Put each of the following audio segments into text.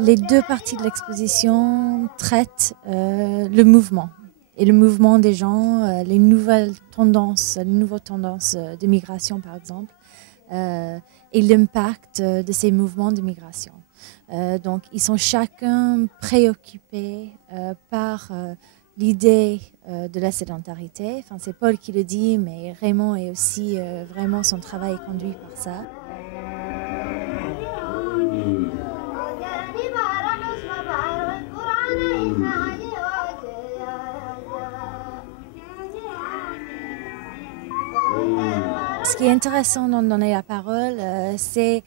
Les deux parties de l'exposition traitent le mouvement et le mouvement des gens, les nouvelles tendances, de migration par exemple, et l'impact de ces mouvements de migration. Donc ils sont chacun préoccupés par l'idée de la sédentarité. Enfin, c'est Paul qui le dit, mais Raymond est aussi vraiment, son travail est conduit par ça. Ce qui est intéressant d'en donner la parole, c'est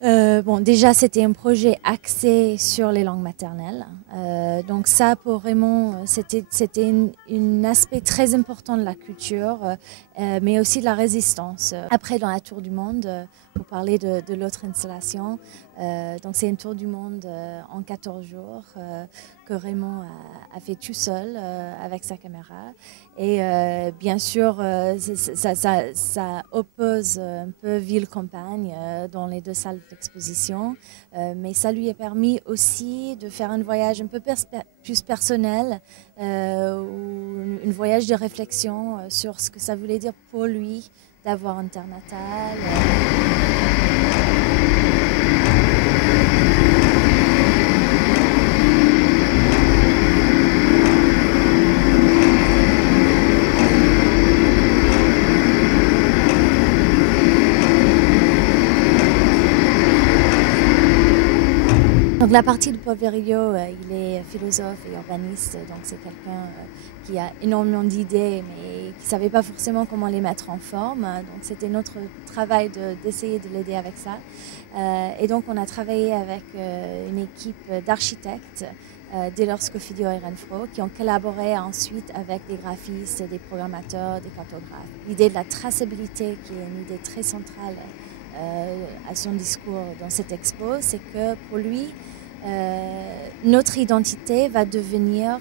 déjà c'était un projet axé sur les langues maternelles. Donc ça, pour Raymond, c'était un aspect très important de la culture, mais aussi de la résistance. Après, dans la Tour du Monde, pour parler de l'autre installation, donc c'est une tour du monde en 14 jours que Raymond a fait tout seul avec sa caméra. Et bien sûr, ça oppose un peu ville-campagne dans les deux salles d'exposition, mais ça lui a permis aussi de faire un voyage un peu plus personnel, ou un voyage de réflexion sur ce que ça voulait dire pour lui d'avoir un terre natale. Donc la partie de Paul Virilio, il est philosophe et urbaniste, donc c'est quelqu'un qui a énormément d'idées, mais qui ne savait pas forcément comment les mettre en forme. Donc c'était notre travail d'essayer de l'aider avec ça. Et donc on a travaillé avec une équipe d'architectes, Delors Scofidio et Renfro, qui ont collaboré ensuite avec des graphistes, des programmateurs, des cartographes. L'idée de la traçabilité, qui est une idée très centrale à son discours dans cette expo, c'est que pour lui, notre identité va devenir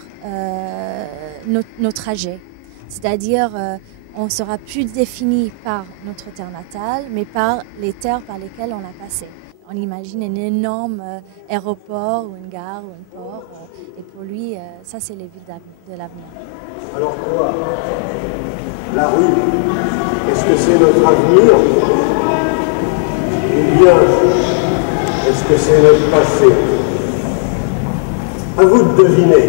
nos trajets. C'est-à-dire, on ne sera plus défini par notre terre natale, mais par les terres par lesquelles on a passé. On imagine un énorme aéroport ou une gare ou un port, et pour lui, ça c'est les villes de l'avenir. Alors quoi? La rue, est-ce que c'est notre avenir? Ou bien, est-ce que c'est notre passé? À vous de deviner.